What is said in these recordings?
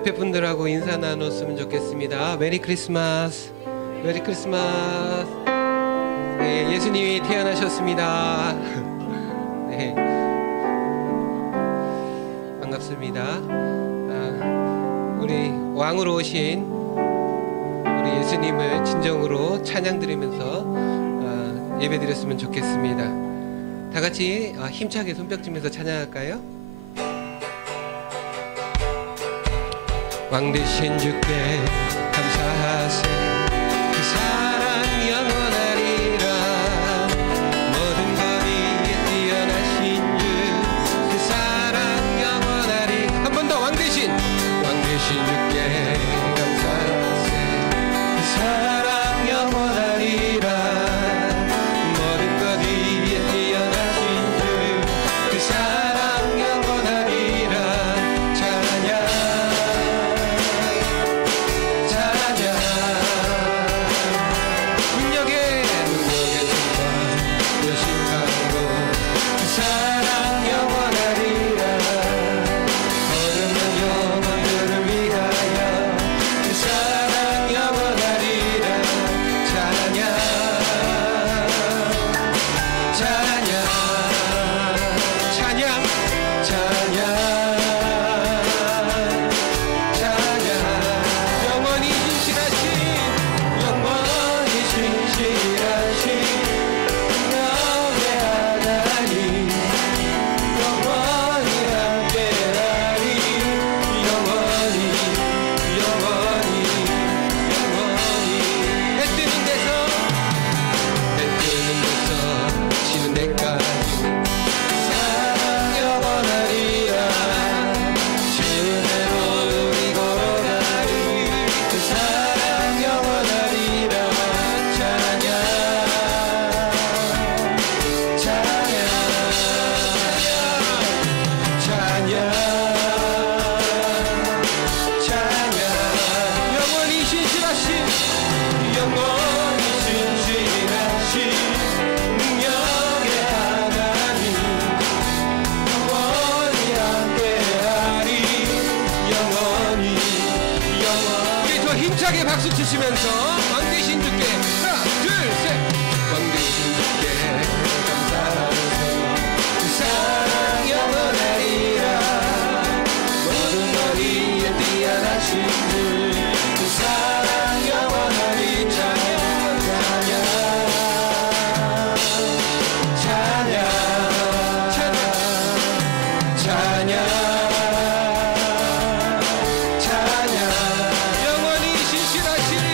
옆에 분들하고 인사 나눴으면 좋겠습니다. 메리 크리스마스. 메리 크리스마스. 네, 예수님이 태어나셨습니다. 네, 반갑습니다. 우리 왕으로 오신 우리 예수님을 진정으로 찬양 드리면서 예배드렸으면 좋겠습니다. 다 같이 힘차게 손뼉치면서 찬양할까요? 왕 되신 주께 감사하세. 그 사랑 영원하리라. 모든 것 위에 뛰어나신 주 그 사랑 영원하리. 한 번 더. 왕 되신 주께 감사하세. 그 사랑 영원하리라. 모든 것 위에 뛰어나신 주 그 사랑 영원하리라. 찬양 힘차게 박수 치시면서 왕 되신 주께 하나 둘 셋. 왕 되신 주께 감사하소서. 그 사랑 영원하리라. 모든 것 위에 뛰어나신 주 그 사랑 영원하리. 찬양 찬양 찬양 찬양 찬양. 영원히 신실하시리.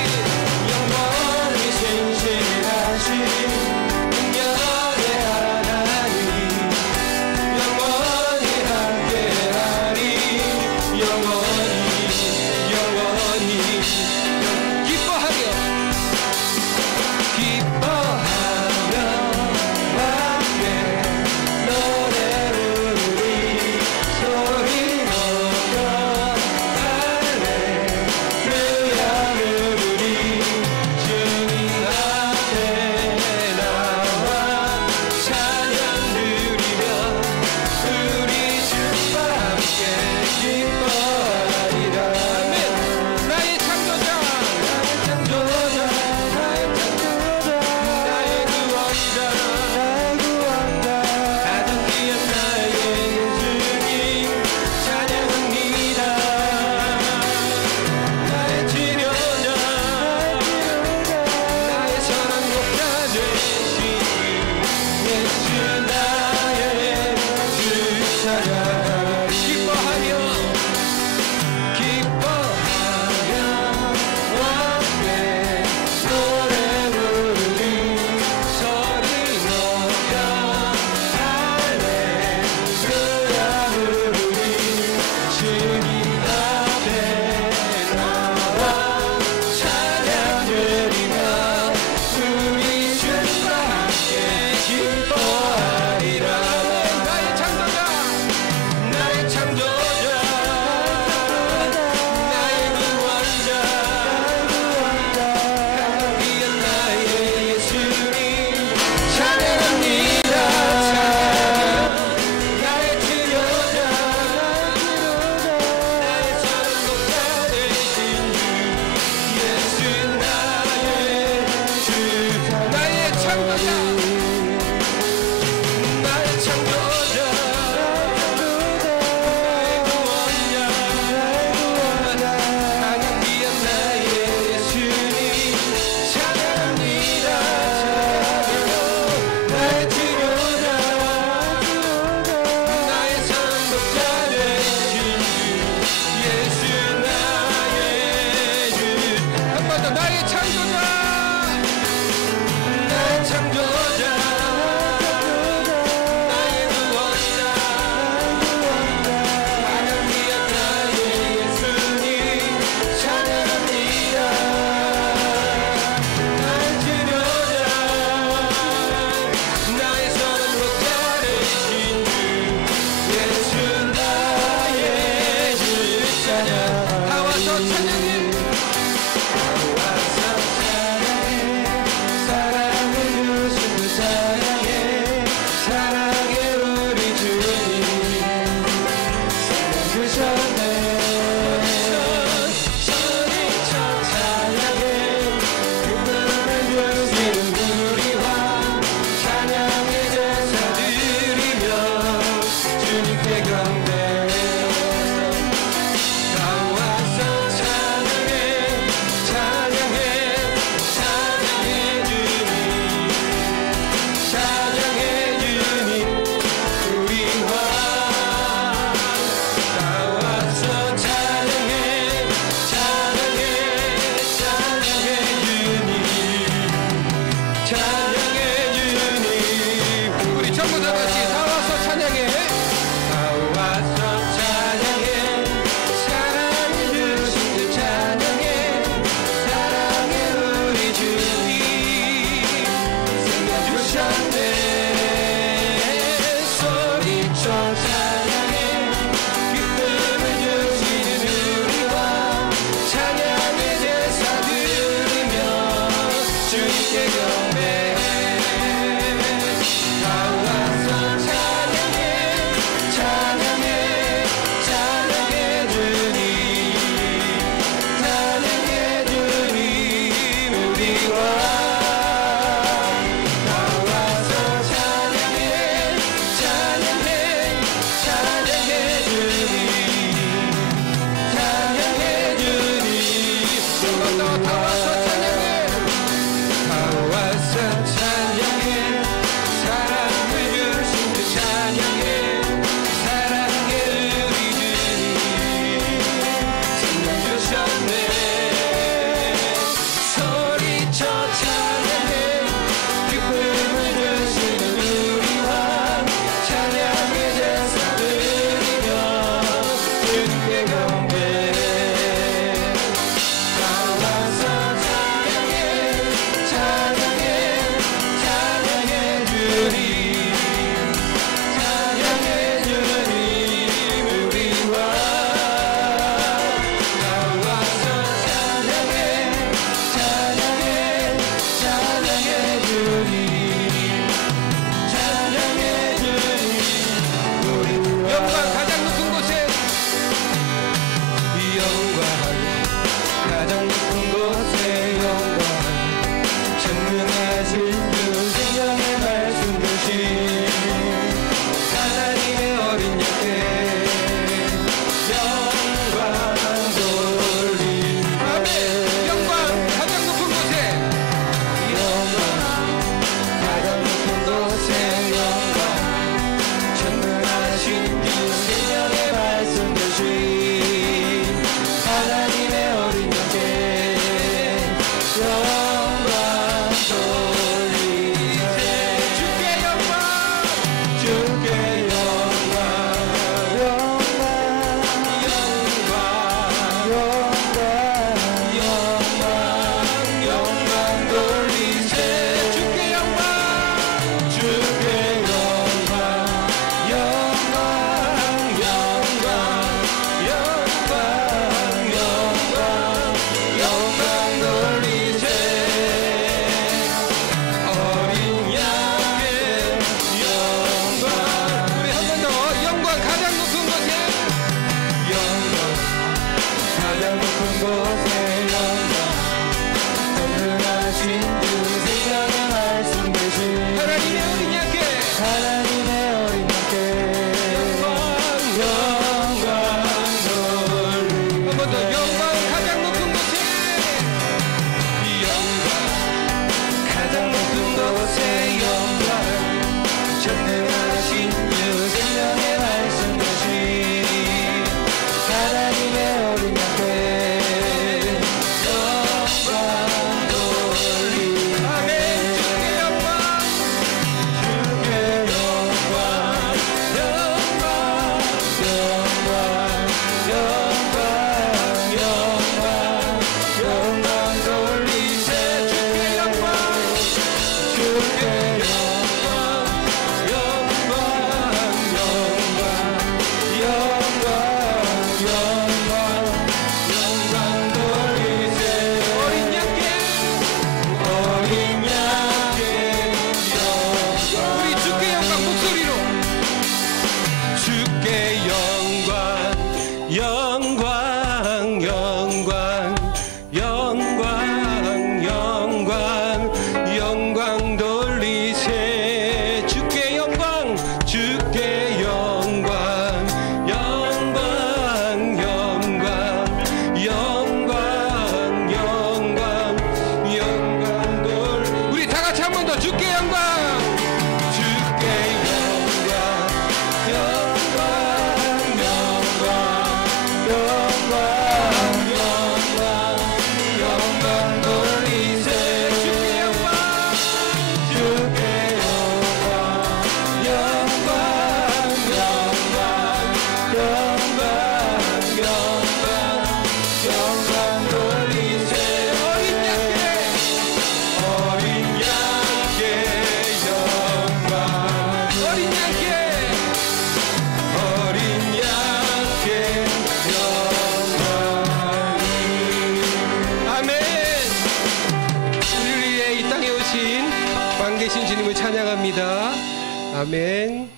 아멘.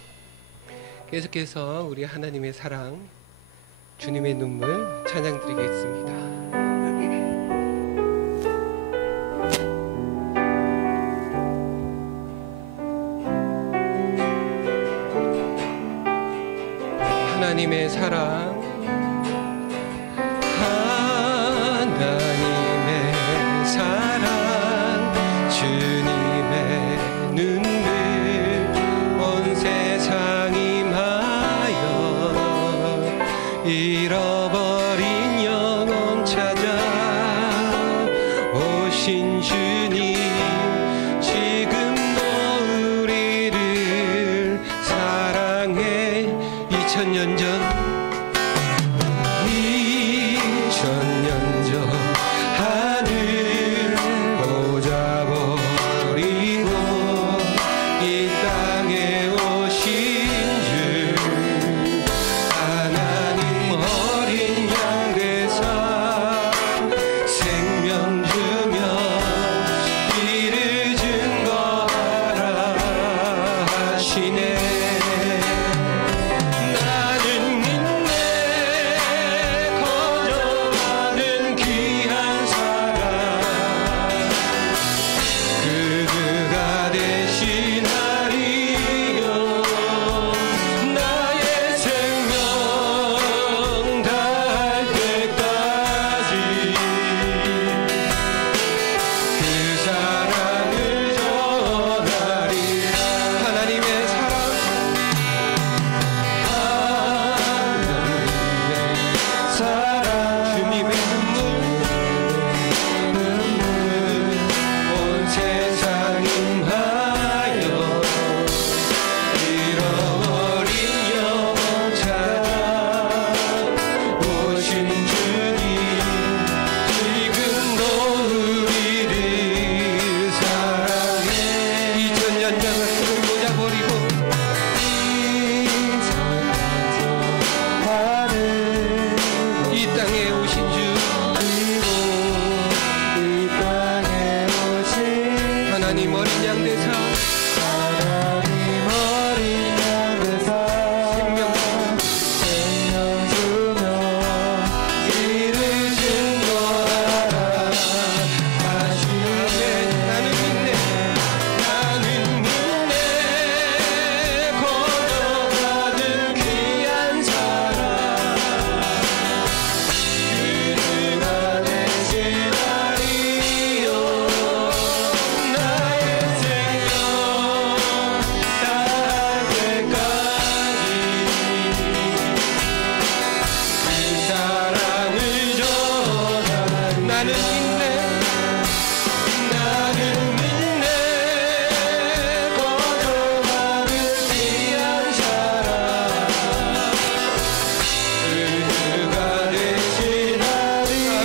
계속해서 우리 하나님의 사랑, 주님의 눈물 찬양 드리겠습니다. 하나님의 사랑, 하나님의 사랑, 주님의 눈물, 온 세상 임하여 잃어버린 영혼 찾아 오신 주님, 지금도 우리를 사랑해. 2000년 전 하늘 꽂아버리고 이 땅에 오신 주, 하나님 어린 양 되사 생명 주며 이를 증거하라 하시네. 하나님 어린 양 되사 생명 주며 이를 증거하라 하시네. 나는 믿네 거저받은 귀한 사랑, 그가 되시나리요.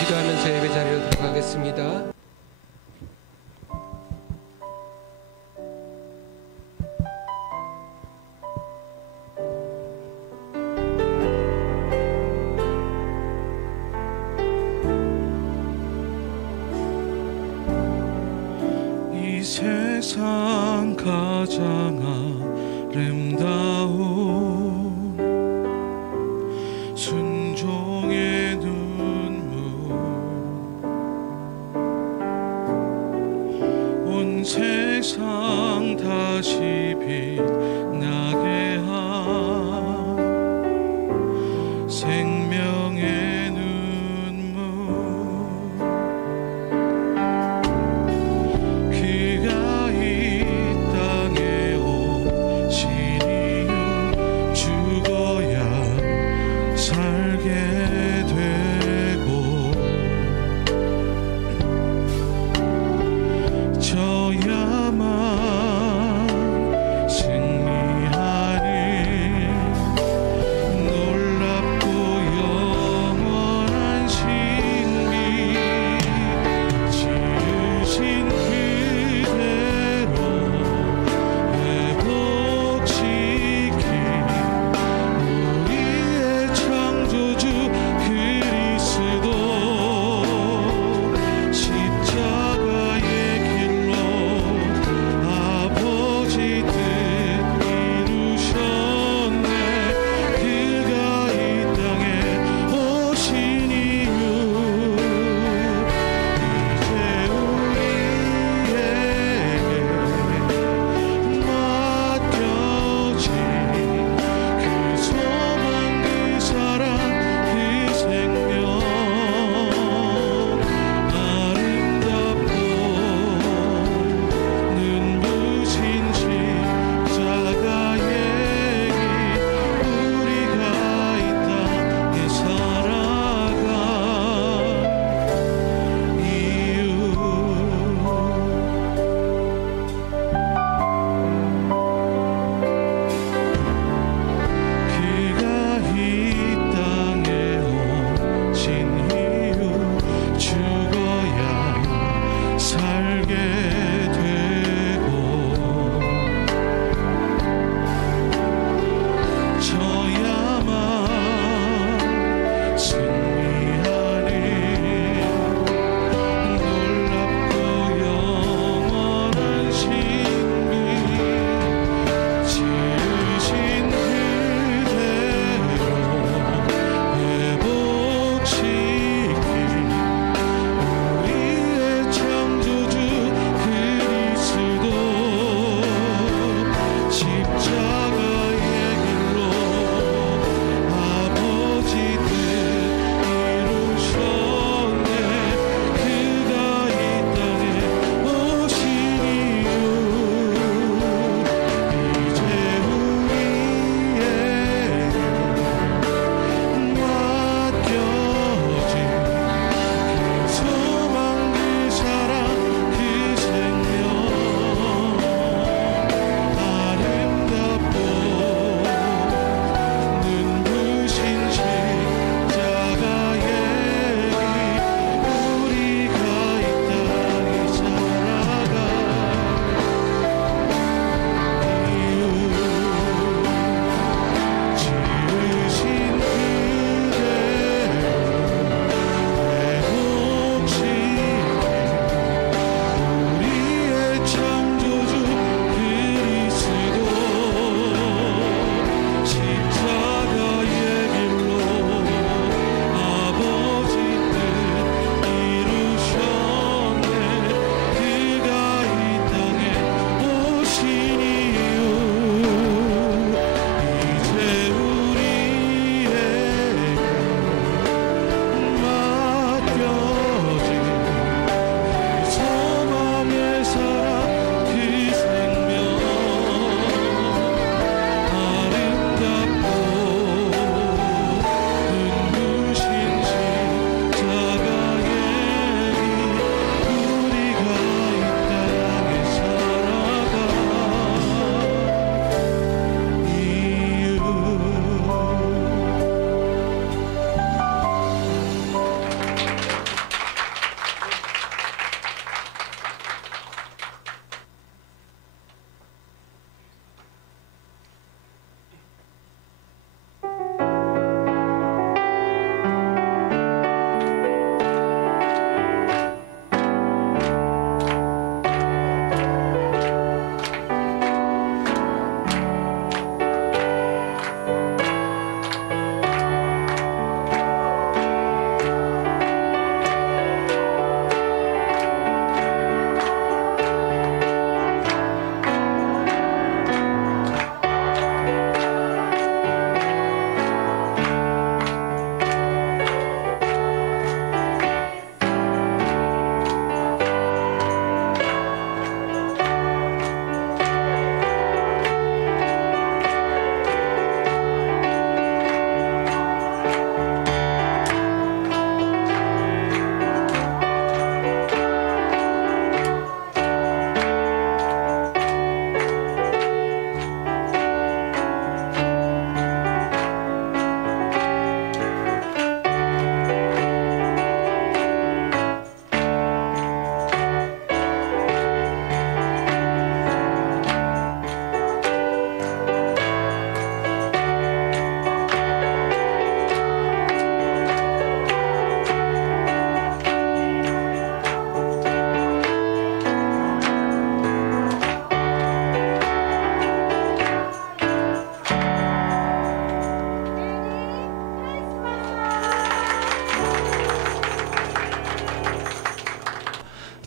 기도하면서 예배 자리로 들어가겠습니다. 이 세상 가장 아름다운 순종의 온 세상 다시 빛나게 한 생명의 눈물, 그가 이 땅에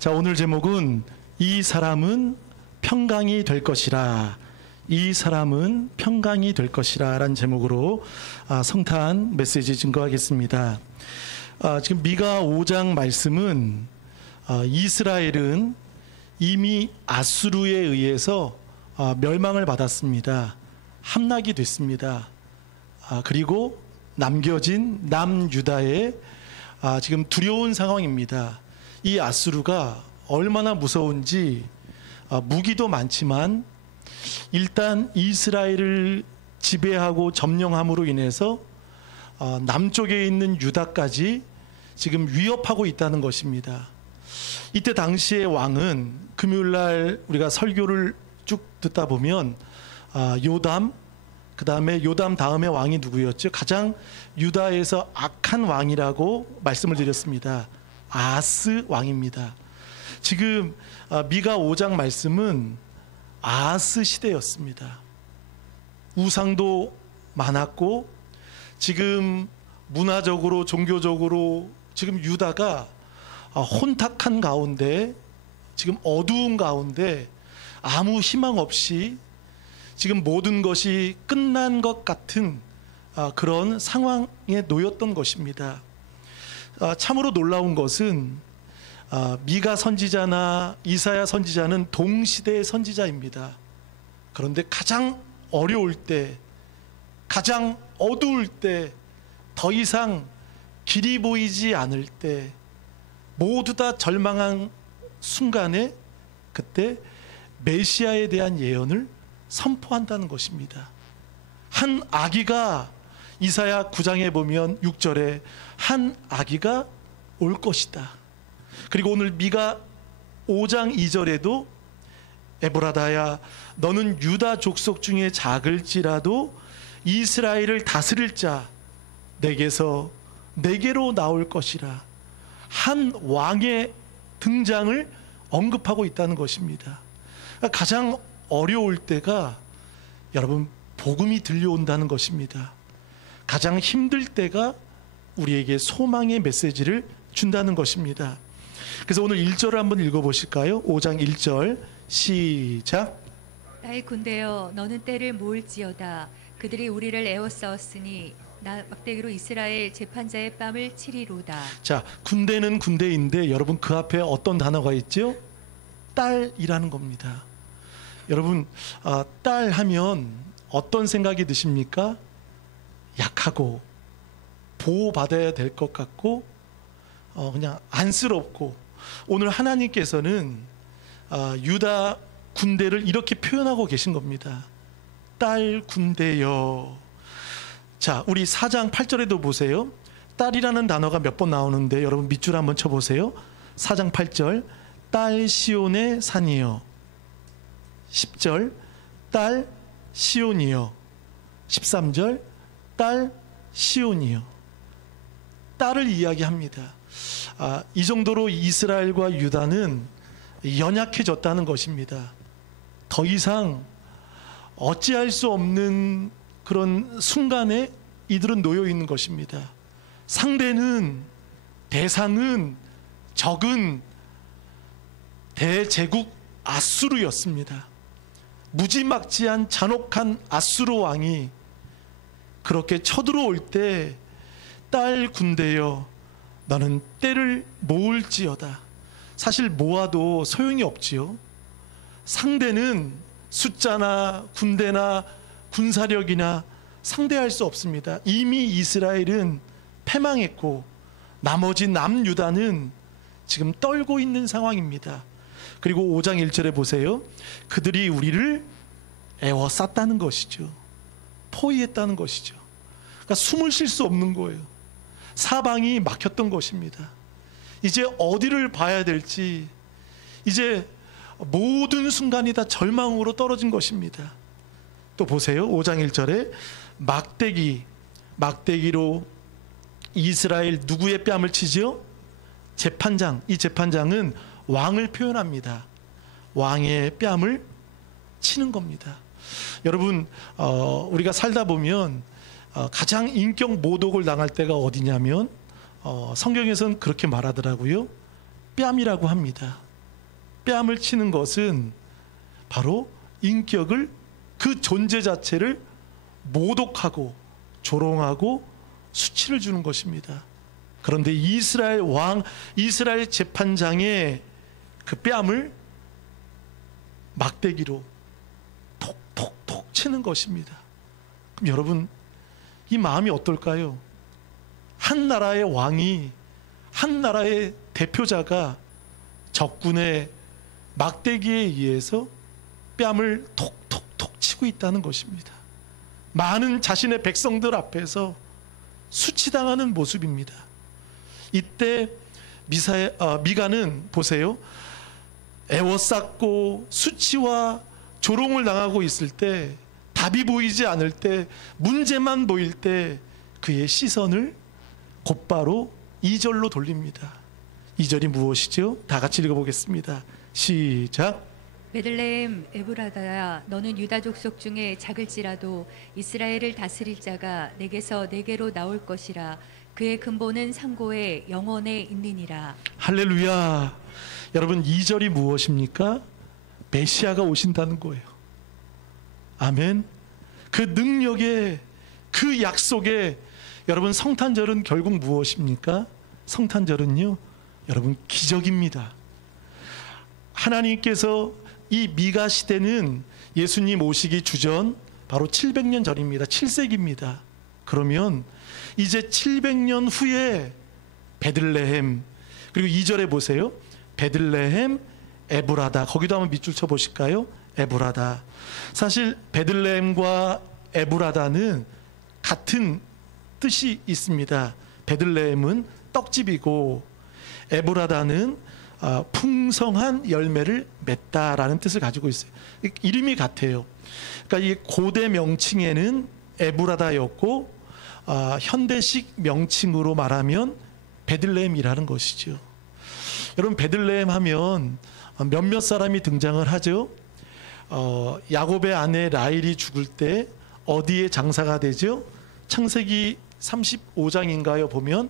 자, 오늘 제목은 이 사람은 평강이 될 것이라, 이 사람은 평강이 될 것이라 라는 제목으로 성탄 메시지 증거하겠습니다. 지금 미가 5장 말씀은 이스라엘은 이미 아수르에 의해서 멸망을 받았습니다. 함락이 됐습니다. 그리고 남겨진 남유다의 지금 두려운 상황입니다. 이 아수르가 얼마나 무서운지 무기도 많지만 일단 이스라엘을 지배하고 점령함으로 인해서 남쪽에 있는 유다까지 지금 위협하고 있다는 것입니다. 이때 당시의 왕은 금요일날 우리가 설교를 쭉 듣다 보면 요담, 그 다음에 요담 다음에 왕이 누구였죠? 가장 유다에서 악한 왕이라고 말씀을 드렸습니다. 아하스 왕입니다. 지금 미가 5장 말씀은 아하스 시대였습니다. 우상도 많았고 지금 문화적으로 종교적으로 지금 유다가 혼탁한 가운데, 지금 어두운 가운데 아무 희망 없이 지금 모든 것이 끝난 것 같은 그런 상황에 놓였던 것입니다. 참으로 놀라운 것은 미가 선지자나 이사야 선지자는 동시대의 선지자입니다. 그런데 가장 어려울 때, 가장 어두울 때, 더 이상 길이 보이지 않을 때, 모두 다 절망한 순간에 그때 메시아에 대한 예언을 선포한다는 것입니다. 한 아기가, 이사야 9장에 보면 6절에 한 아기가 올 것이다. 그리고 오늘 미가 5장 2절에도 에브라다야 너는 유다 족속 중에 작을지라도 이스라엘을 다스릴 자 내게서 내게로 나올 것이라. 한 왕의 등장을 언급하고 있다는 것입니다. 가장 어려울 때가 여러분 복음이 들려온다는 것입니다. 가장 힘들 때가 우리에게 소망의 메시지를 준다는 것입니다. 그래서 오늘 1절을 한번 읽어보실까요? 5장 1절 시작. 나의 군대여 너는 때를 모을지어다. 그들이 우리를 에워싸웠으니 나 막대기로 이스라엘 재판자의 뺨을 치리로다. 자, 군대는 군대인데 여러분 그 앞에 어떤 단어가 있죠? 딸이라는 겁니다. 여러분 딸 하면 어떤 생각이 드십니까? 약하고 보호받아야 될 것 같고 그냥 안쓰럽고, 오늘 하나님께서는 유다 군대를 이렇게 표현하고 계신 겁니다. 딸 군대여. 자, 우리 4장 8절에도 보세요. 딸이라는 단어가 몇 번 나오는데 여러분 밑줄 한번 쳐보세요. 4장 8절 딸 시온의 산이여. 10절 딸 시온이여. 13절 딸 시온이여. 딸을 이야기합니다. 이 정도로 이스라엘과 유다는 연약해졌다는 것입니다. 더 이상 어찌할 수 없는 그런 순간에 이들은 놓여 있는 것입니다. 상대는, 대상은, 적은 대제국 아수르였습니다. 무지막지한 잔혹한 아수르 왕이 그렇게 쳐들어올 때 딸 군대여 너는 때를 모을지어다. 사실 모아도 소용이 없지요. 상대는 숫자나 군대나 군사력이나 상대할 수 없습니다. 이미 이스라엘은 패망했고 나머지 남유다는 지금 떨고 있는 상황입니다. 그리고 5장 1절에 보세요. 그들이 우리를 에워쌌다는 것이죠. 포위했다는 것이죠. 그러니까 숨을 쉴 수 없는 거예요. 사방이 막혔던 것입니다. 이제 어디를 봐야 될지, 이제 모든 순간이 다 절망으로 떨어진 것입니다. 또 보세요. 5장 1절에 막대기로 이스라엘 누구의 뺨을 치지요? 재판장. 이 재판장은 왕을 표현합니다. 왕의 뺨을 치는 겁니다. 여러분 우리가 살다 보면 가장 인격 모독을 당할 때가 어디냐면 성경에서는 그렇게 말하더라고요. 뺨이라고 합니다. 뺨을 치는 것은 바로 인격을, 그 존재 자체를 모독하고 조롱하고 수치를 주는 것입니다. 그런데 이스라엘 왕, 이스라엘 재판장의 그 뺨을 막대기로 톡톡톡 치는 것입니다. 그럼 여러분 이 마음이 어떨까요? 한 나라의 왕이, 한 나라의 대표자가 적군의 막대기에 의해서 뺨을 톡톡톡 치고 있다는 것입니다. 많은 자신의 백성들 앞에서 수치당하는 모습입니다. 이때 미가는 보세요. 애워쌌고 수치와 조롱을 당하고 있을 때, 답이 보이지 않을 때, 문제만 보일 때 그의 시선을 곧바로 2절로 돌립니다. 2절이 무엇이죠? 다 같이 읽어보겠습니다. 시작. 베들레헴 에브라다야 너는 유다 족속 중에 작을지라도 이스라엘을 다스릴 자가 내게서 내게로 나올 것이라. 그의 근본은 상고의 영원에 있느니라. 할렐루야. 여러분 2절이 무엇입니까? 메시아가 오신다는 거예요. 아멘. 그 능력에, 그 약속에, 여러분 성탄절은 결국 무엇입니까? 성탄절은요, 여러분 기적입니다. 하나님께서 이 미가 시대는 예수님 오시기 주전 바로 700년 전입니다. 7세기입니다. 그러면 이제 700년 후에 베들레헴, 그리고 2절에 보세요. 베들레헴 에브라다. 거기도 한번 밑줄 쳐 보실까요? 에브라다. 사실 베들레헴과 에브라다는 같은 뜻이 있습니다. 베들레헴은 떡집이고 에브라다는 풍성한 열매를 맺다라는 뜻을 가지고 있어요. 이름이 같아요. 그러니까 이 고대 명칭에는 에브라다였고 현대식 명칭으로 말하면 베들레헴이라는 것이죠. 여러분 베들레헴 하면 몇몇 사람이 등장을 하죠. 야곱의 아내 라헬이 죽을 때 어디에 장사가 되죠? 창세기 35장인가요? 보면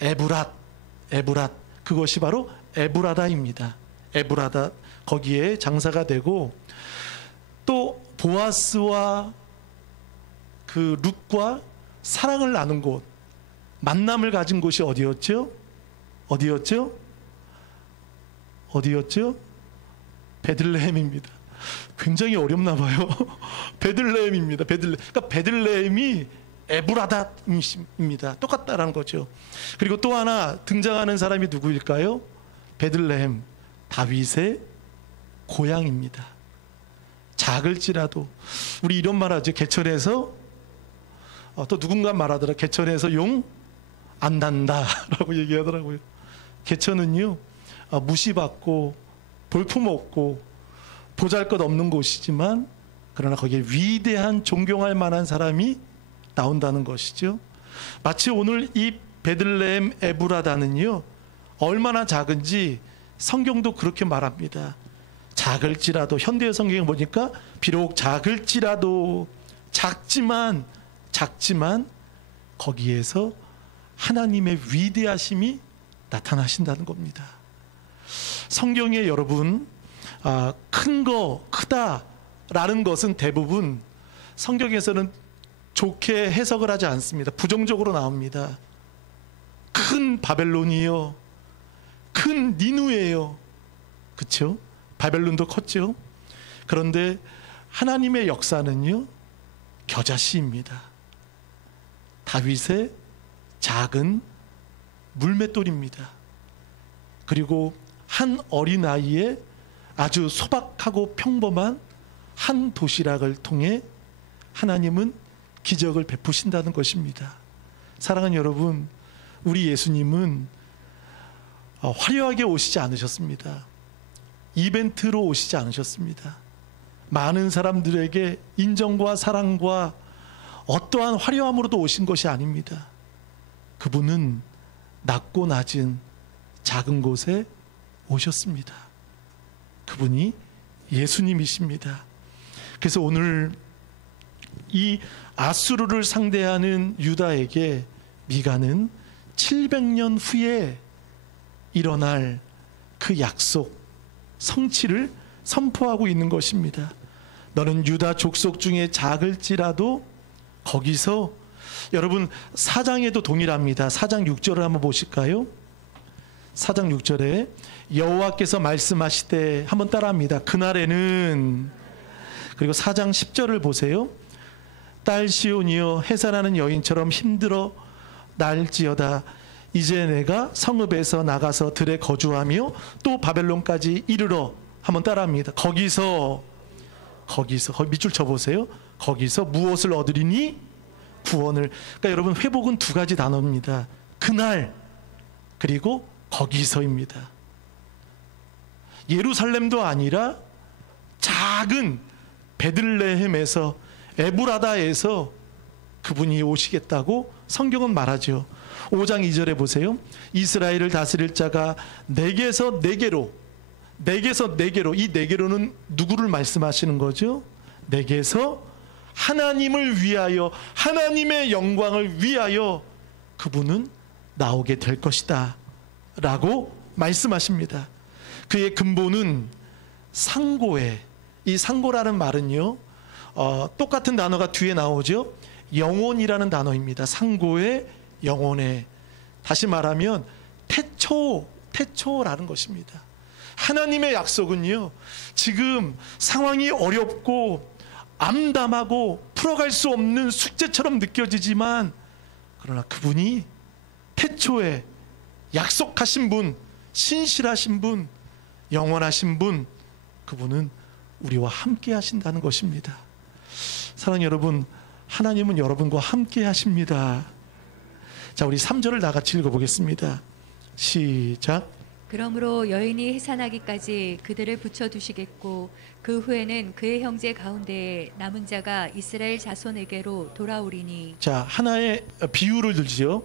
에브랏, 그것이 바로 에브라다입니다. 에브라다, 거기에 장사가 되고, 또 보아스와 그 룻과 사랑을 나눈 곳, 만남을 가진 곳이 어디였죠? 베들레헴입니다. 굉장히 어렵나 봐요. 베들레헴입니다. 그러니까 베들레헴이 에브라다입니다. 똑같다라는 거죠. 그리고 또 하나 등장하는 사람이 누구일까요? 베들레헴, 다윗의 고향입니다. 작을지라도, 우리 이런 말 하죠. 개천에서 또 누군가 말하더라. 개천에서 용 안 난다라고 얘기하더라고요. 개천은요, 무시받고 볼품없고 보잘것없는 곳이지만, 그러나 거기에 위대한 존경할 만한 사람이 나온다는 것이죠. 마치 오늘 이 베들레헴 에브라다는요, 얼마나 작은지 성경도 그렇게 말합니다. 작을지라도, 현대의 성경에 보니까 비록 작을지라도, 작지만 거기에서 하나님의 위대하심이 나타나신다는 겁니다. 성경에 여러분 큰 거, 크다라는 것은 대부분 성경에서는 좋게 해석을 하지 않습니다. 부정적으로 나옵니다. 큰 바벨론이요, 큰 니누에요. 그렇죠? 바벨론도 컸죠. 그런데 하나님의 역사는요, 겨자씨입니다. 다윗의 작은 물맷돌입니다. 그리고 한 어린아이의 아주 소박하고 평범한 한 도시락을 통해 하나님은 기적을 베푸신다는 것입니다. 사랑하는 여러분, 우리 예수님은 화려하게 오시지 않으셨습니다. 이벤트로 오시지 않으셨습니다. 많은 사람들에게 인정과 사랑과 어떠한 화려함으로도 오신 것이 아닙니다. 그분은 낮고 낮은 작은 곳에 오셨습니다. 그분이 예수님이십니다. 그래서 오늘 이 아수르를 상대하는 유다에게 미가는 700년 후에 일어날 그 약속, 성취를 선포하고 있는 것입니다. 너는 유다 족속 중에 작을지라도, 거기서 여러분 4장에도 동일합니다. 4장 6절을 한번 보실까요? 4장 6절에 여호와께서 말씀하시되, 한번 따라합니다. 그날에는, 그리고 4장 10절을 보세요. 딸 시온이여 해산하는 여인처럼 힘들어 날지어다. 이제 내가 성읍에서 나가서 들에 거주하며 또 바벨론까지 이르러, 한번 따라합니다. 거기서 거기 밑줄 쳐보세요. 거기서 무엇을 얻으리니? 구원을. 그러니까 여러분, 회복은 두 가지 단어입니다. 그날, 그리고 거기서입니다. 예루살렘도 아니라 작은 베들레헴에서, 에브라다에서 그분이 오시겠다고 성경은 말하죠. 5장 2절에 보세요. 이스라엘을 다스릴 자가 내게서 내게로, 이 내게로는 누구를 말씀하시는 거죠? 내게서 하나님을 위하여, 하나님의 영광을 위하여 그분은 나오게 될 것이다 라고 말씀하십니다. 그의 근본은 상고에, 이 상고라는 말은요, 똑같은 단어가 뒤에 나오죠. 영혼이라는 단어입니다. 상고의 영혼에. 다시 말하면 태초라는 것입니다. 하나님의 약속은요, 지금 상황이 어렵고 암담하고 풀어갈 수 없는 숙제처럼 느껴지지만, 그러나 그분이 태초에 약속하신 분, 신실하신 분, 영원하신 분, 그분은 우리와 함께 하신다는 것입니다. 사랑하는 여러분, 하나님은 여러분과 함께 하십니다. 자, 우리 3절을 다 같이 읽어보겠습니다. 시작. 그러므로 여인이 해산하기까지 그들을 붙여두시겠고 그 후에는 그의 형제 가운데에 남은 자가 이스라엘 자손에게로 돌아오리니. 자, 하나의 비유를 들지요.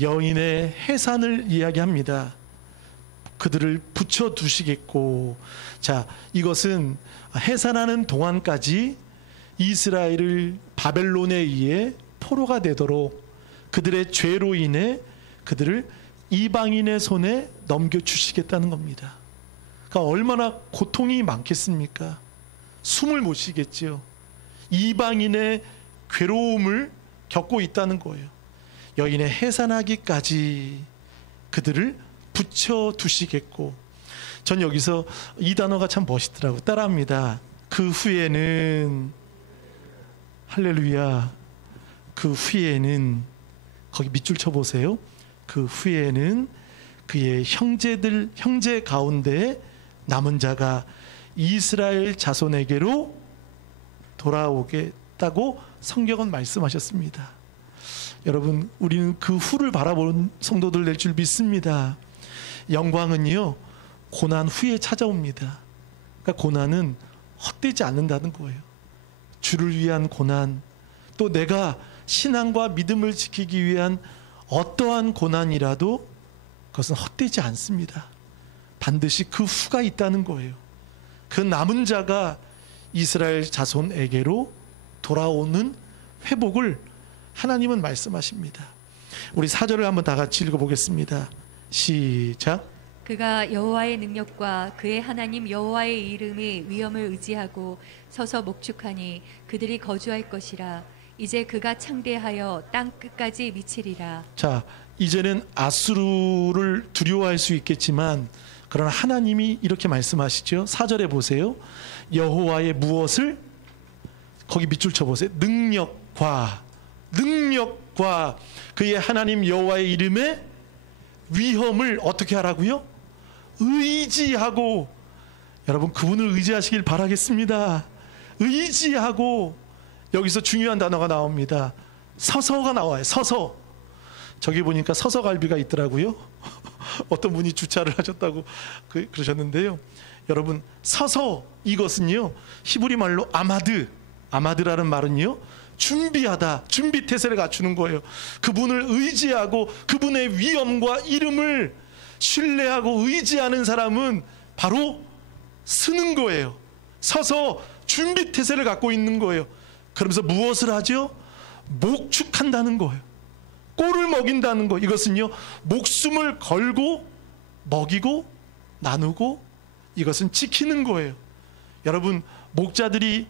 여인의 해산을 이야기합니다. 그들을 붙여두시겠고, 자, 이것은 해산하는 동안까지 이스라엘을 바벨론에 의해 포로가 되도록 그들의 죄로 인해 그들을 이방인의 손에 넘겨주시겠다는 겁니다. 그러니까 얼마나 고통이 많겠습니까? 숨을 못 쉬겠지요. 이방인의 괴로움을 겪고 있다는 거예요. 여인의 해산하기까지 그들을 붙여두시겠고, 전 여기서 이 단어가 참 멋있더라고요. 따라합니다. 그 후에는, 할렐루야, 그 후에는, 거기 밑줄 쳐보세요. 그 후에는 그의 형제 가운데 남은 자가 이스라엘 자손에게로 돌아오겠다고 성경은 말씀하셨습니다. 여러분, 우리는 그 후를 바라보는 성도들 될 줄 믿습니다. 영광은요, 고난 후에 찾아옵니다. 그러니까 고난은 헛되지 않는다는 거예요. 주를 위한 고난, 또 내가 신앙과 믿음을 지키기 위한 어떠한 고난이라도 그것은 헛되지 않습니다. 반드시 그 후가 있다는 거예요. 그 남은 자가 이스라엘 자손에게로 돌아오는 회복을 하나님은 말씀하십니다. 우리 4절을 한번 다 같이 읽어보겠습니다. 시작. 그가 여호와의 능력과 그의 하나님 여호와의 이름의 위엄을 의지하고 서서 목축하니 그들이 거주할 것이라. 이제 그가 창대하여 땅 끝까지 미치리라. 자, 이제는 아수르를 두려워할 수 있겠지만, 그러나 하나님이 이렇게 말씀하시죠. 4절에 보세요. 여호와의 무엇을, 거기 밑줄 쳐보세요. 능력과 그의 하나님 여호와의 이름의 위엄을 어떻게 하라고요? 의지하고. 여러분, 그분을 의지하시길 바라겠습니다. 의지하고. 여기서 중요한 단어가 나옵니다. 서서가 나와요. 서서. 저기 보니까 서서갈비가 있더라고요. 어떤 분이 주차를 하셨다고 그러셨는데요. 여러분, 서서, 이것은요, 히브리 말로 아마드라는 말은요, 준비하다, 준비 태세를 갖추는 거예요. 그분을 의지하고 그분의 위엄과 이름을 신뢰하고 의지하는 사람은 바로 쓰는 거예요. 서서 준비 태세를 갖고 있는 거예요. 그러면서 무엇을 하죠? 목축한다는 거예요. 꼴을 먹인다는 거. 이것은요, 목숨을 걸고 먹이고 나누고 이것은 지키는 거예요. 여러분, 목자들이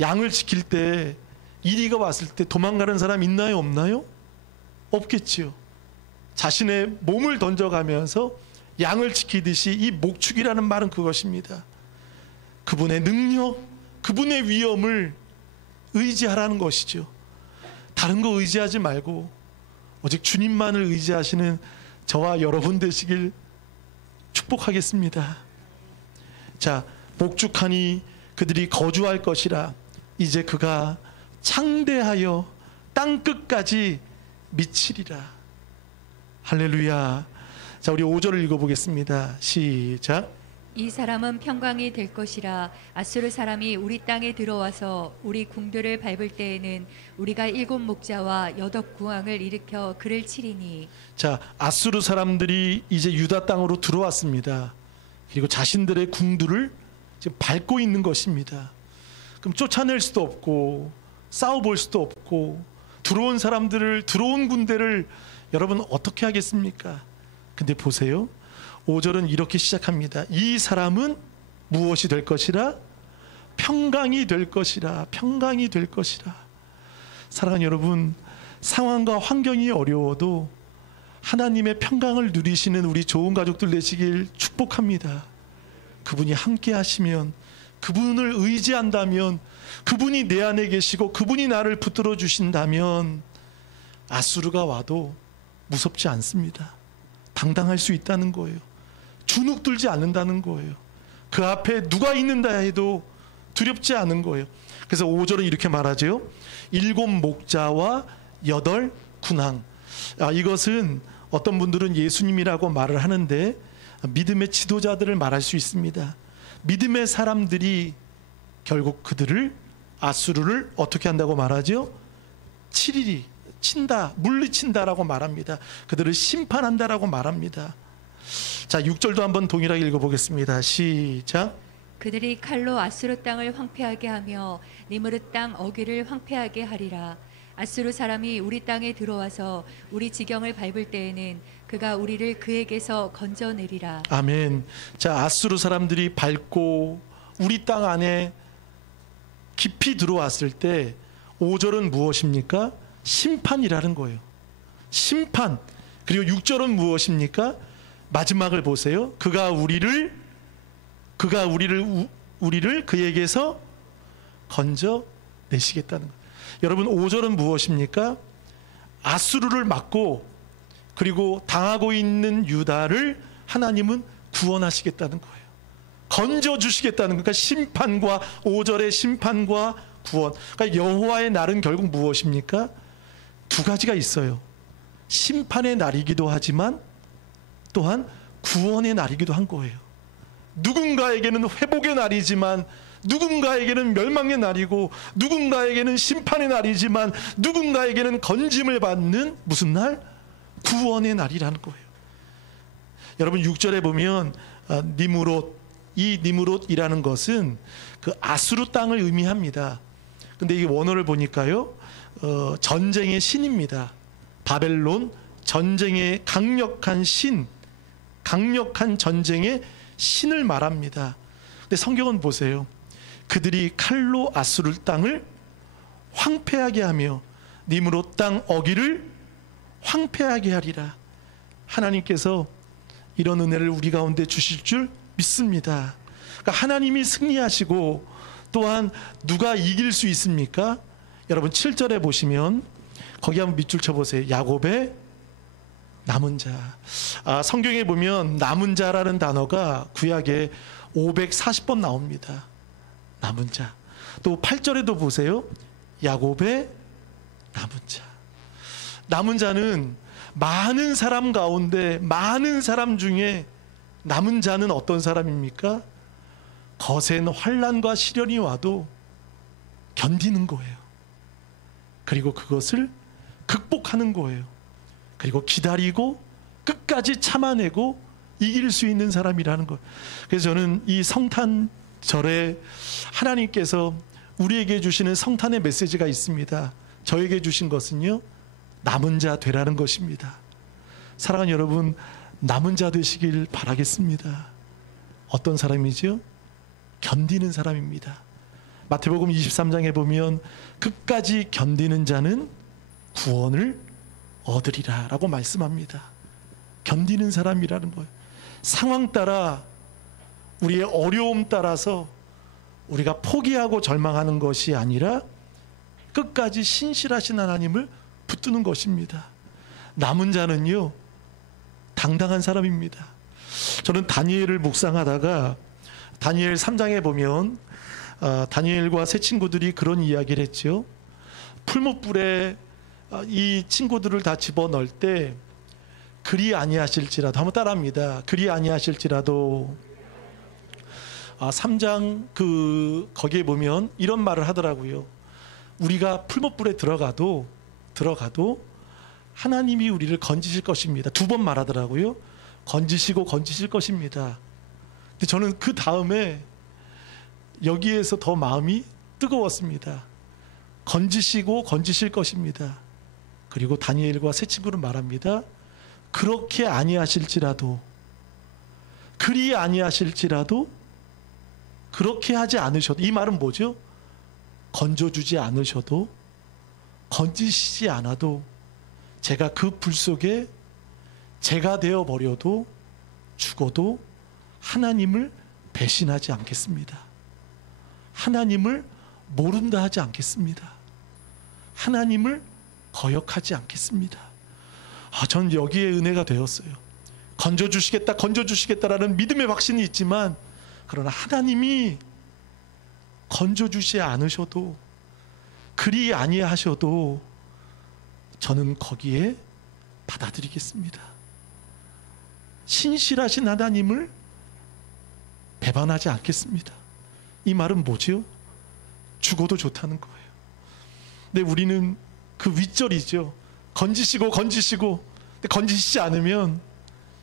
양을 지킬 때 이리가 왔을 때 도망가는 사람 있나요? 없나요? 없겠지요. 자신의 몸을 던져가면서 양을 지키듯이 이 목축이라는 말은 그것입니다. 그분의 능력, 그분의 위엄을 의지하라는 것이죠. 다른 거 의지하지 말고 오직 주님만을 의지하시는 저와 여러분 되시길 축복하겠습니다. 자, 목축하니 그들이 거주할 것이라. 이제 그가 창대하여 땅 끝까지 미치리라. 할렐루야. 자, 우리 5절을 읽어보겠습니다. 시작. 이 사람은 평강이 될 것이라. 아수르 사람이 우리 땅에 들어와서 우리 궁들을 밟을 때에는 우리가 7 목자와 8 구왕을 일으켜 그를 치리니. 자, 아수르 사람들이 이제 유다 땅으로 들어왔습니다. 그리고 자신들의 궁들을 지금 밟고 있는 것입니다. 그럼 쫓아낼 수도 없고 싸워볼 수도 없고 들어온 사람들을, 들어온 군대를 여러분 어떻게 하겠습니까? 근데 보세요. 5절은 이렇게 시작합니다. 이 사람은 무엇이 될 것이라? 평강이 될 것이라. 평강이 될 것이라. 사랑하는 여러분, 상황과 환경이 어려워도 하나님의 평강을 누리시는 우리 좋은 가족들 되시길 축복합니다. 그분이 함께 하시면, 그분을 의지한다면, 그분이 내 안에 계시고 그분이 나를 붙들어 주신다면 아수르가 와도 무섭지 않습니다. 당당할 수 있다는 거예요. 주눅들지 않는다는 거예요. 그 앞에 누가 있는다 해도 두렵지 않은 거예요. 그래서 5절은 이렇게 말하죠. 7 목자와 8 군왕. 이것은 어떤 분들은 예수님이라고 말을 하는데 믿음의 지도자들을 말할 수 있습니다. 믿음의 사람들이 결국 그들을, 아수르를 어떻게 한다고 말하죠? 치리리, 친다, 물리친다라고 말합니다. 그들을 심판한다라고 말합니다. 자, 6절도 한번 동일하게 읽어보겠습니다. 시작. 그들이 칼로 아수르 땅을 황폐하게 하며 니무르 땅 어귀를 황폐하게 하리라. 아수르 사람이 우리 땅에 들어와서 우리 지경을 밟을 때에는 그가 우리를 그에게서 건져내리라. 아멘. 자, 아수르 사람들이 밟고 우리 땅 안에 깊이 들어왔을 때 5절은 무엇입니까? 심판이라는 거예요. 심판. 그리고 6절은 무엇입니까? 마지막을 보세요. 그가 우리를 그에게서 건져내시겠다는 거예요. 여러분, 5절은 무엇입니까? 아수르를 막고 그리고 당하고 있는 유다를 하나님은 구원하시겠다는 거예요. 건져주시겠다는 거니까 심판과 5절의 심판과 구원. 그러니까 여호와의 날은 결국 무엇입니까? 두 가지가 있어요. 심판의 날이기도 하지만 또한 구원의 날이기도 한 거예요. 누군가에게는 회복의 날이지만 누군가에게는 멸망의 날이고 누군가에게는 심판의 날이지만 누군가에게는 건짐을 받는 무슨 날? 구원의 날이라는 거예요. 여러분 6절에 보면 니무롯, 이 니무롯이라는 것은 그 아수르 땅을 의미합니다. 근데 이 원어를 보니까요, 전쟁의 신입니다. 바벨론, 전쟁의 강력한 신, 강력한 전쟁의 신을 말합니다. 근데 성경은 보세요. 그들이 칼로 아수르 땅을 황폐하게 하며 니무롯 땅 어귀를 황폐하게 하리라. 하나님께서 이런 은혜를 우리 가운데 주실 줄 믿습니다. 그러니까 하나님이 승리하시고 또한 누가 이길 수 있습니까? 여러분 7절에 보시면 거기 한번 밑줄 쳐보세요. 야곱의 남은 자. 성경에 보면 남은 자라는 단어가 구약에 540번 나옵니다. 남은 자. 또 8절에도 보세요. 야곱의 남은 자. 남은 자는 많은 사람 가운데 많은 사람 중에 남은 자는 어떤 사람입니까? 거센 환난과 시련이 와도 견디는 거예요. 그리고 그것을 극복하는 거예요. 그리고 기다리고 끝까지 참아내고 이길 수 있는 사람이라는 것. 그래서 저는 이 성탄절에 하나님께서 우리에게 주시는 성탄의 메시지가 있습니다. 저에게 주신 것은요, 남은 자 되라는 것입니다. 사랑하는 여러분, 남은 자 되시길 바라겠습니다. 어떤 사람이죠? 견디는 사람입니다. 마태복음 23장에 보면 끝까지 견디는 자는 구원을 얻으리라 라고 말씀합니다. 견디는 사람이라는 거예요. 상황 따라, 우리의 어려움 따라서 우리가 포기하고 절망하는 것이 아니라 끝까지 신실하신 하나님을 붙드는 것입니다. 남은 자는요, 당당한 사람입니다. 저는 다니엘을 묵상하다가 다니엘 3장에 보면 다니엘과 세 친구들이 그런 이야기를 했죠. 풀무불에 이 친구들을 다 집어넣을 때 그리 아니하실지라도, 한번 따라합니다. 그리 아니하실지라도. 3장 거기에 보면 이런 말을 하더라고요. 우리가 풀무불에 들어가도 하나님이 우리를 건지실 것입니다. 2번 말하더라고요. 건지시고 건지실 것입니다. 근데 저는 그 다음에 여기에서 더 마음이 뜨거웠습니다. 건지시고 건지실 것입니다. 그리고 다니엘과 세 친구는 말합니다. 그렇게 아니하실지라도, 그리 아니하실지라도 그렇게 하지 않으셔도, 이 말은 뭐죠? 건져주지 않으셔도, 건지시지 않아도 제가 그 불 속에 제가 되어버려도, 죽어도 하나님을 배신하지 않겠습니다. 하나님을 모른다 하지 않겠습니다. 하나님을 거역하지 않겠습니다. 전 여기에 은혜가 되었어요. 건져주시겠다, 건져주시겠다라는 믿음의 확신이 있지만, 그러나 하나님이 건져주지 않으셔도, 그리 아니하셔도 저는 거기에 받아들이겠습니다. 신실하신 하나님을 배반하지 않겠습니다. 이 말은 뭐지요? 죽어도 좋다는 거예요. 근데 우리는 그 윗절이죠. 건지시고 건지시고, 근데 건지시지 않으면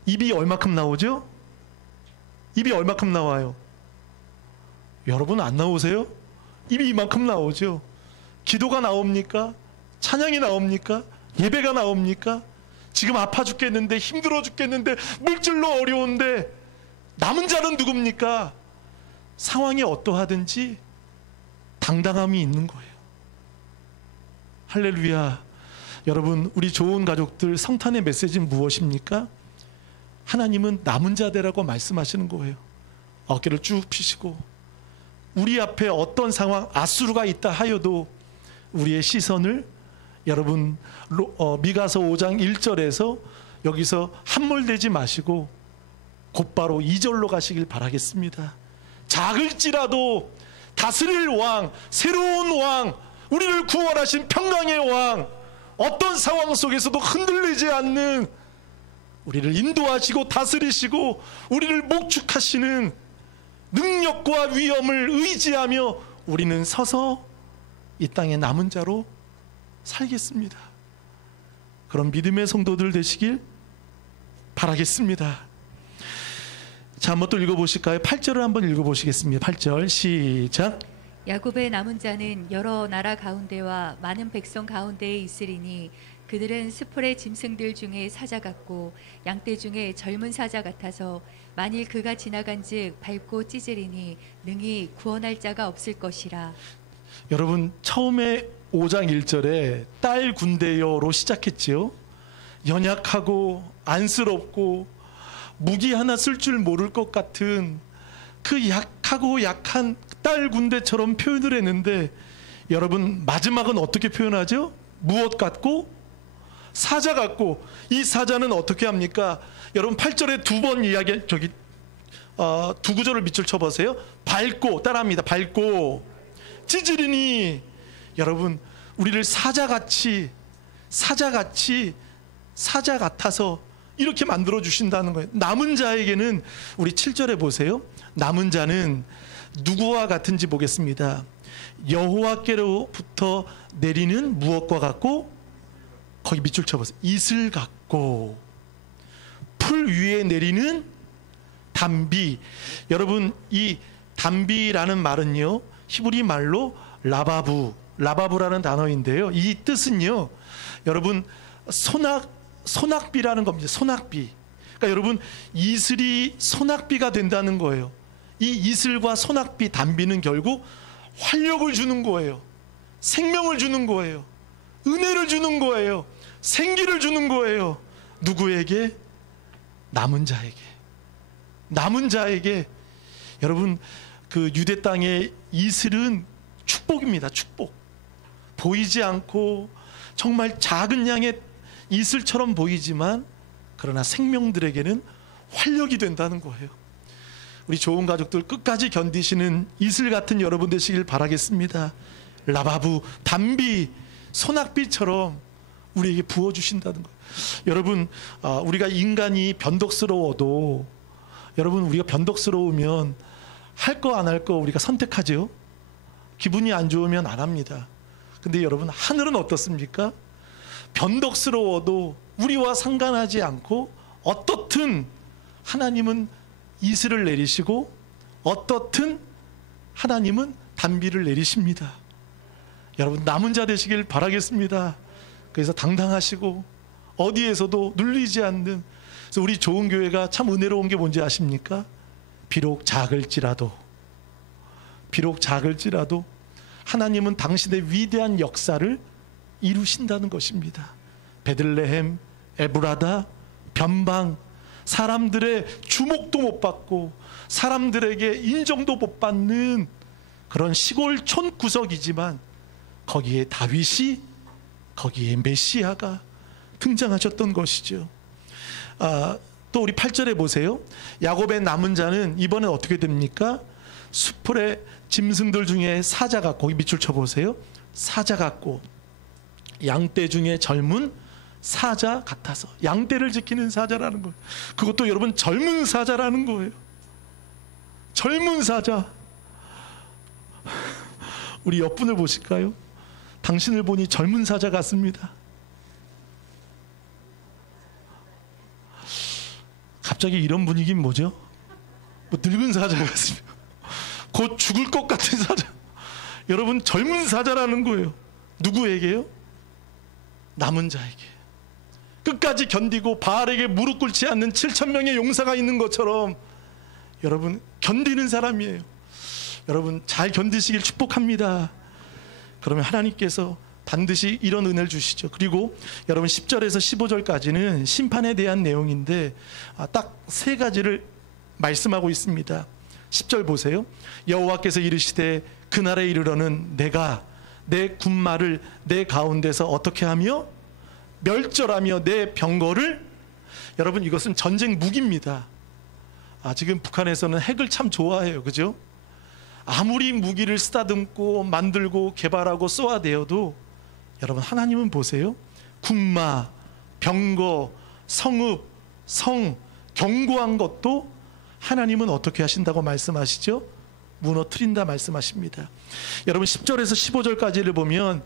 입이 얼마큼 나오죠? 입이 얼마큼 나와요? 여러분 안 나오세요? 입이 이만큼 나오죠. 기도가 나옵니까? 찬양이 나옵니까? 예배가 나옵니까? 지금 아파 죽겠는데, 힘들어 죽겠는데, 물질로 어려운데 남은 자는 누굽니까? 상황이 어떠하든지 당당함이 있는 거예요. 할렐루야. 여러분, 우리 좋은 가족들, 성탄의 메시지는 무엇입니까? 하나님은 남은 자들라고 말씀하시는 거예요. 어깨를 쭉 펴시고, 우리 앞에 어떤 상황, 아수르가 있다 하여도 우리의 시선을, 여러분 미가서 5장 1절에서 여기서 함몰되지 마시고 곧바로 2절로 가시길 바라겠습니다. 작을지라도 다스릴 왕, 새로운 왕, 우리를 구원하신 평강의 왕, 어떤 상황 속에서도 흔들리지 않는, 우리를 인도하시고 다스리시고 우리를 목축하시는 능력과 위엄을 의지하며 우리는 서서 이 땅의 남은 자로 살겠습니다. 그런 믿음의 성도들 되시길 바라겠습니다. 자, 한번 또 읽어보실까요? 8절을 한번 읽어보시겠습니다. 8절 시작. 야곱의 남은 자는 여러 나라 가운데와 많은 백성 가운데에 있으리니 그들은 스풀의 짐승들 중에 사자 같고 양떼 중에 젊은 사자 같아서 만일 그가 지나간즉 밟고 찢으리니 능히 구원할 자가 없을 것이라. 여러분, 처음에 5장 1절에 딸 군대여로 시작했지요. 연약하고 안쓰럽고 무기 하나 쓸 줄 모를 것 같은 그 약하고 약한 딸 군대처럼 표현을 했는데, 여러분 마지막은 어떻게 표현하죠? 무엇 같고? 사자 같고. 이 사자는 어떻게 합니까? 여러분 8절에 두 번 이야기, 두 구절을 밑줄 쳐보세요. 밟고, 따라합니다. 밟고 찢으리니. 여러분, 우리를 사자같이 사자 같아서 이렇게 만들어 주신다는 거예요. 남은 자에게는, 우리 7절에 보세요. 남은 자는 누구와 같은지 보겠습니다. 여호와께로부터 내리는 무엇과 같고? 거기 밑줄 쳐보세요. 이슬 같고. 풀 위에 내리는 담비. 여러분, 이 담비라는 말은요, 히브리 말로 라바부라는 단어인데요, 이 뜻은요, 여러분 소낙비라는 겁니다. 소낙비. 그러니까 여러분, 이슬이 소낙비가 된다는 거예요. 이 이슬과 소낙비, 담비는 결국 활력을 주는 거예요. 생명을 주는 거예요. 은혜를 주는 거예요. 생기를 주는 거예요. 누구에게? 남은 자에게. 남은 자에게. 여러분, 그 유대 땅의 이슬은 축복입니다. 축복. 보이지 않고 정말 작은 양의 이슬처럼 보이지만, 그러나 생명들에게는 활력이 된다는 거예요. 우리 좋은 가족들, 끝까지 견디시는 이슬 같은 여러분 되시길 바라겠습니다. 라바부, 담비, 소낙비처럼 우리에게 부어주신다는 거예요. 여러분, 우리가 인간이 변덕스러워도, 여러분, 우리가 변덕스러우면 할 거 안 할 거 우리가 선택하죠. 기분이 안 좋으면 안 합니다. 근데 여러분, 하늘은 어떻습니까? 변덕스러워도 우리와 상관하지 않고 어떻든 하나님은 이슬을 내리시고 어떻든 하나님은 단비를 내리십니다. 여러분, 남은 자 되시길 바라겠습니다. 그래서 당당하시고 어디에서도 눌리지 않는, 그래서 우리 좋은 교회가 참 은혜로운 게 뭔지 아십니까? 비록 작을지라도 비록 작을지라도 하나님은 당신의 위대한 역사를 이루신다는 것입니다. 베들레헴, 에브라다, 변방, 사람들의 주목도 못 받고 사람들에게 인정도 못 받는 그런 시골촌 구석이지만 거기에 다윗이, 거기에 메시아가 등장하셨던 것이죠. 또 우리 8절에 보세요. 야곱의 남은 자는 이번엔 어떻게 됩니까? 수풀의 짐승들 중에 사자 같고, 거기 밑줄 쳐보세요. 사자 같고 양떼 중에 젊은 사자 같아서, 양떼를 지키는 사자라는 거예요. 그것도 여러분 젊은 사자라는 거예요. 젊은 사자. 우리 옆분을 보실까요? 당신을 보니 젊은 사자 같습니다. 갑자기 이런 분위기는 뭐죠? 뭐 늙은 사자 같습니다. 곧 죽을 것 같은 사자. 여러분 젊은 사자라는 거예요. 누구에게요? 남은 자에게. 끝까지 견디고 바알에게 무릎 꿇지 않는 7,000명의 용사가 있는 것처럼 여러분 견디는 사람이에요. 여러분 잘 견디시길 축복합니다. 그러면 하나님께서 반드시 이런 은혜를 주시죠. 그리고 여러분 10절에서 15절까지는 심판에 대한 내용인데 딱 세 가지를 말씀하고 있습니다. 10절 보세요. 여호와께서 이르시되 그날에 이르러는 내가 내 군마를 내 가운데서 어떻게 하며 멸절하며 내 병거를, 여러분 이것은 전쟁 무기입니다. 지금 북한에서는 핵을 참 좋아해요. 그죠? 아무리 무기를 쓰다듬고 만들고 개발하고 쏘아대어도 여러분 하나님은 보세요. 군마, 병거, 성읍, 성, 견고한 것도 하나님은 어떻게 하신다고 말씀하시죠? 무너뜨린다 말씀하십니다. 여러분 10절에서 15절까지를 보면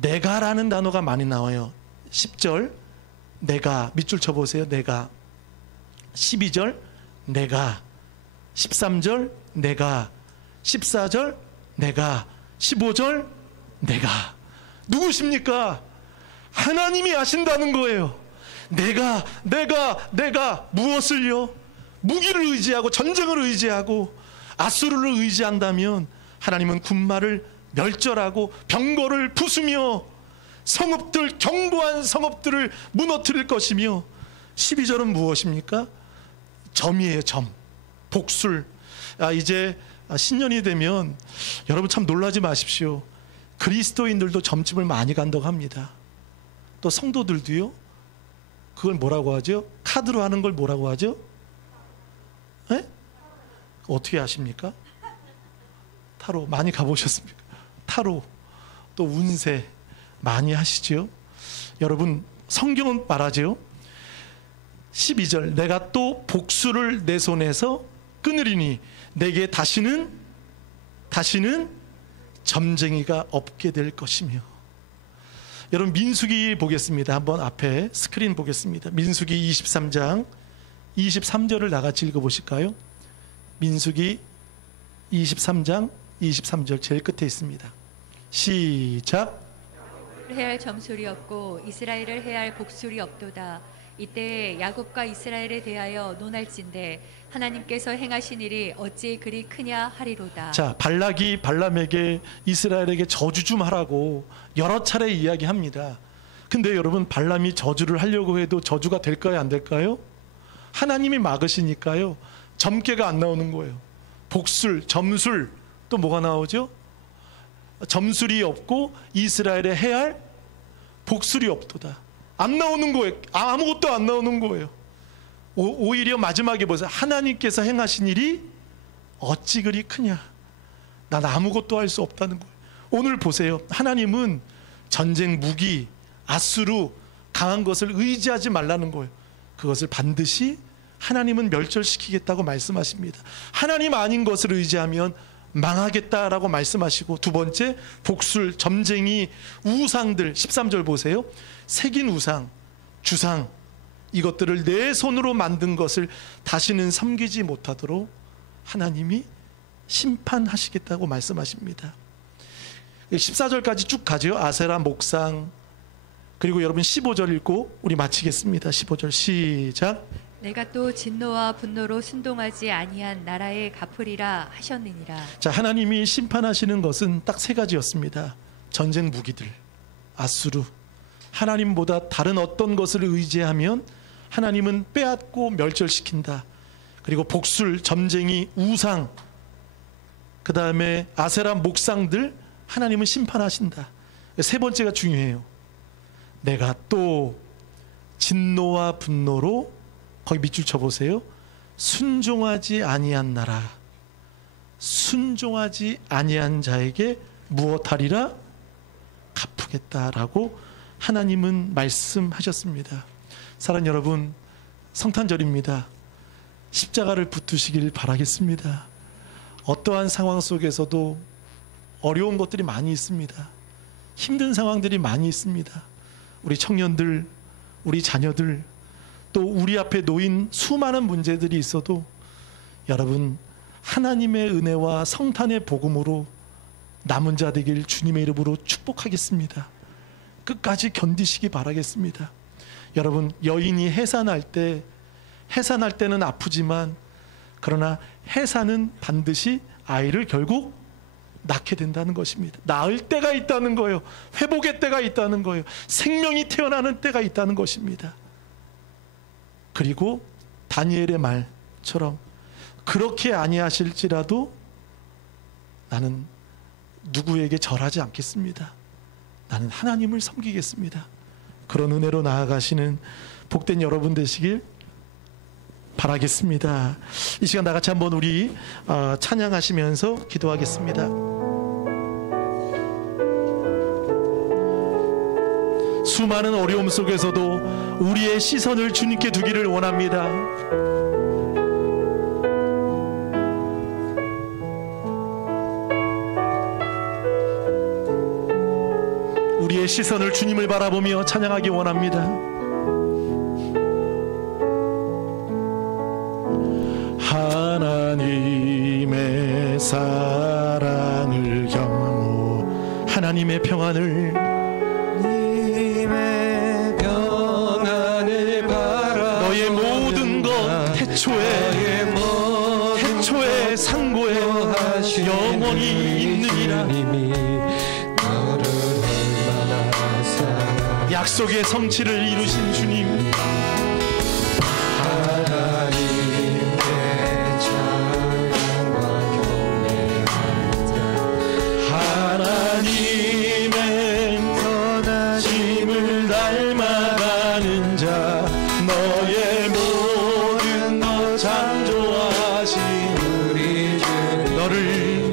내가라는 단어가 많이 나와요. 10절 내가, 밑줄 쳐보세요. 내가. 12절 내가, 13절 내가, 14절 내가, 15절 내가. 누구십니까? 하나님이 아신다는 거예요. 내가 무엇을요? 무기를 의지하고 전쟁을 의지하고 아수르를 의지한다면 하나님은 군마를 멸절하고 병거를 부수며 성읍들, 견고한 성읍들을 무너뜨릴 것이며, 12절은 무엇입니까? 점이에요. 점, 복술. 이제 신년이 되면 여러분 참 놀라지 마십시오. 그리스도인들도 점집을 많이 간다고 합니다. 또 성도들도요. 그걸 뭐라고 하죠? 카드로 하는 걸 뭐라고 하죠? 네? 어떻게 아십니까? 타로 많이 가보셨습니까? 타로, 또 운세 많이 하시죠? 여러분 성경은 말하죠. 12절 내가 또 복수를 내 손에서 끊으리니 내게 다시는 점쟁이가 없게 될 것이며. 여러분 민수기 보겠습니다. 한번 앞에 스크린 보겠습니다. 민수기 23장 23절을 나같이 읽어보실까요? 민수기 23장 23절 제일 끝에 있습니다. 시작. 해할 점술이 없고 이스라엘을 해할 복술이 없도다. 이때 야곱과 이스라엘에 대하여 논할진대 하나님께서 행하신 일이 어찌 그리 크냐 하리로다. 자, 발락이 발람에게 이스라엘에게 저주 좀 하라고 여러 차례 이야기합니다. 근데 여러분 발람이 저주를 하려고 해도 저주가 될까요, 안 될까요? 하나님이 막으시니까요. 점괘가 안 나오는 거예요. 복술, 점술, 또 뭐가 나오죠? 점술이 없고 이스라엘에 해할 복술이 없도다. 안 나오는 거예요. 아무것도 안 나오는 거예요. 오히려 마지막에 보세요. 하나님께서 행하신 일이 어찌 그리 크냐. 난 아무것도 할 수 없다는 거예요. 오늘 보세요. 하나님은 전쟁 무기, 아수르, 강한 것을 의지하지 말라는 거예요. 그것을 반드시 하나님은 멸절시키겠다고 말씀하십니다. 하나님 아닌 것을 의지하면 망하겠다라고 말씀하시고, 두 번째 복술, 점쟁이, 우상들 13절 보세요. 새긴 우상, 주상, 이것들을 내 손으로 만든 것을 다시는 섬기지 못하도록 하나님이 심판하시겠다고 말씀하십니다. 14절까지 쭉 가죠. 아세라 목상. 그리고 여러분 15절 읽고 우리 마치겠습니다. 15절 시작. 내가 또 진노와 분노로 순동하지 아니한 나라에 갚으리라 하셨느니라. 자, 하나님이 심판하시는 것은 딱 세 가지였습니다. 전쟁 무기들, 아수르. 하나님보다 다른 어떤 것을 의지하면 하나님은 빼앗고 멸절시킨다. 그리고 복술, 점쟁이, 우상, 그 다음에 아세라 목상들 하나님은 심판하신다. 세 번째가 중요해요. 내가 또 진노와 분노로, 거기 밑줄 쳐보세요. 순종하지 아니한 나라, 순종하지 아니한 자에게 무엇하리라? 갚으겠다라고 하나님은 말씀하셨습니다. 사랑하는 여러분, 성탄절입니다. 십자가를 붙드시길 바라겠습니다. 어떠한 상황 속에서도 어려운 것들이 많이 있습니다. 힘든 상황들이 많이 있습니다. 우리 청년들, 우리 자녀들, 또 우리 앞에 놓인 수많은 문제들이 있어도 여러분, 하나님의 은혜와 성탄의 복음으로 남은 자 되길 주님의 이름으로 축복하겠습니다. 끝까지 견디시기 바라겠습니다. 여러분, 여인이 해산할 때는 아프지만 그러나 해산은 반드시 아이를 결국 낳게 된다는 것입니다. 낳을 때가 있다는 거예요. 회복의 때가 있다는 거예요. 생명이 태어나는 때가 있다는 것입니다. 그리고 다니엘의 말처럼 그렇게 아니하실지라도 나는 누구에게 절하지 않겠습니다. 나는 하나님을 섬기겠습니다. 그런 은혜로 나아가시는 복된 여러분 되시길 바라겠습니다. 이 시간 다 같이 한번 우리 찬양하시면서 기도하겠습니다. 수많은 어려움 속에서도 우리의 시선을 주님께 두기를 원합니다. 우리의 시선을 주님을 바라보며 찬양하기 원합니다. 하나님의 사랑을 경험하고 하나님의 평안을 바라 너의 모든 것 태초에 상고에 영원히 있느니라. 약속의 성취를 이루신 주님, 하나님의 선하심을 닮아가는 자, 너의 모든 것 창조하신 우리 주, 너를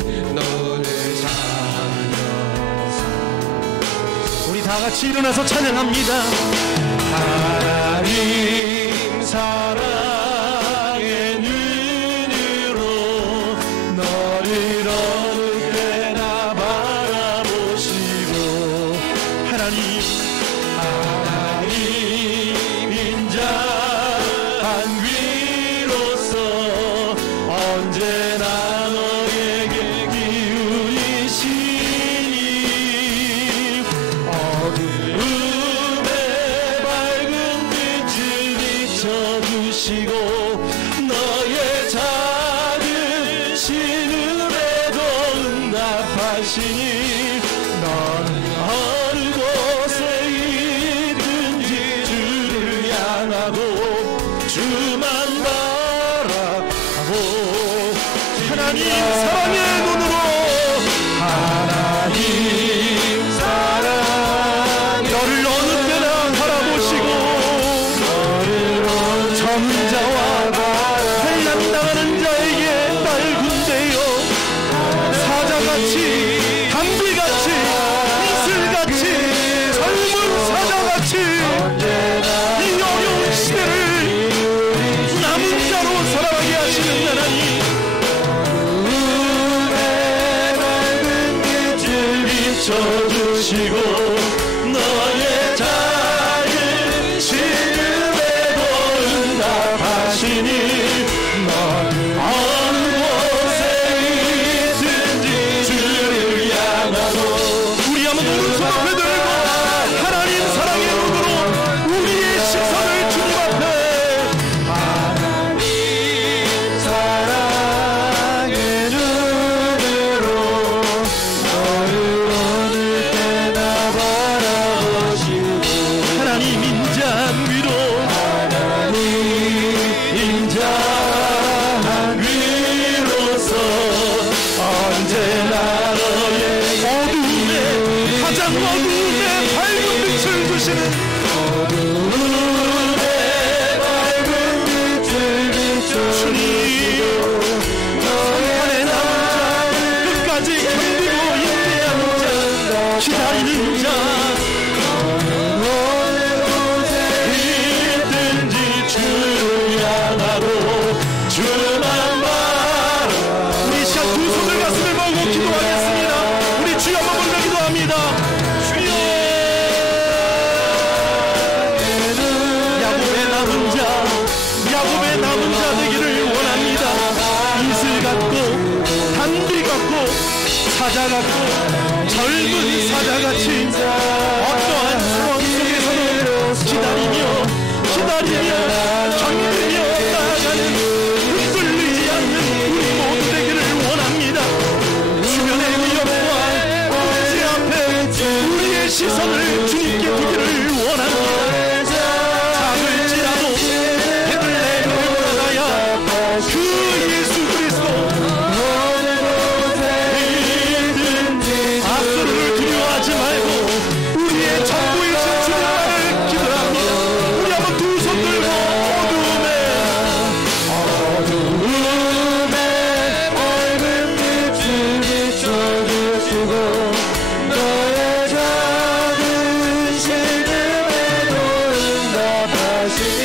우리 다 같이 일어나서 찬양합니다. 하나님 사랑의 눈으로 너를 어느 때나 바라보시고 하나님 인자한 위로서 언제나 너에게 기울이시니 어두움에 밝은 빛을 비춰주시고 너의 작은 신음에도 응답하시니 너는 어느 곳에 있든지 주를 향하고 주만 바라보고 하나님 사랑의 눈으로 하나님 사랑 너를 어느 때나 바라보시고 젊은 자와 환난당하는 자에게 맑은데요 사자같이 담비같이 이슬같이 젊은 사자같이 이 어려운 시대를 남은 자로 살아가게 하시는 하나님, 비춰주시고 너의 작은 신음에도 응답하시니 너는 어느 곳에 있든지 주를 향하고 우리 한번 오른손 앞에 들고 하나님 사랑의 눈으로 우리의 시선을 주님 앞에 사자 같고 젊은 사자같이 어떠한 상황 속에서도 기다리며 견디며 나아가는 흔들리지 않는 우리 모두 되기를 원합니다. 주변의 위협과 문제 앞에 우리의 시선을 주님께 두기를 원합니다. 작을지라도 베들레헴 에브라다야 그 예수 그리스도 앞서를 두려워하지 말고 우리의 전부이신 주님만을 기도합니다. 우리 한번 두 손 들고 어둠에 밝은 빛을 비춰주시고 너의 작은 신음에도 응답하시니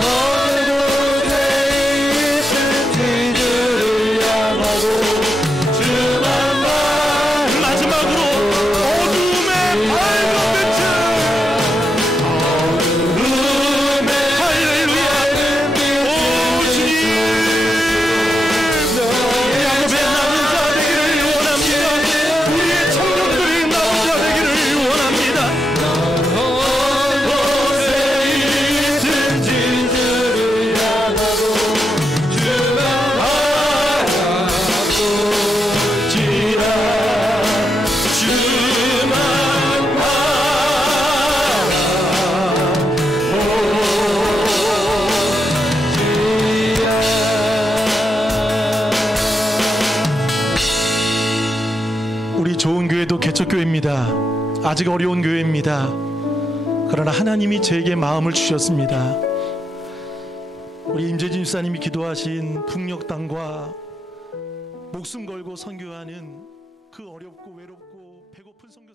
너도 내 있은 뒤를 향하고 마지막으로 어둠의 밝은 빛을 할렐루야 오 주님 야곱의 남은 자 되기를 원합니다. 우리의 청년들이 남은 자 되기를 원합니다. 너의 있은 뒤를 향하고 주만 바라볼지라 우리 좋은 교회도 개척교회입니다. 아직 어려운 교회입니다. 그러나 하나님이 제게 마음을 주셨습니다. 우리 임재진 집사님이 기도하신 북녘 땅과 목숨 걸고 선교하는 그 어렵고 외롭고 배고픈 성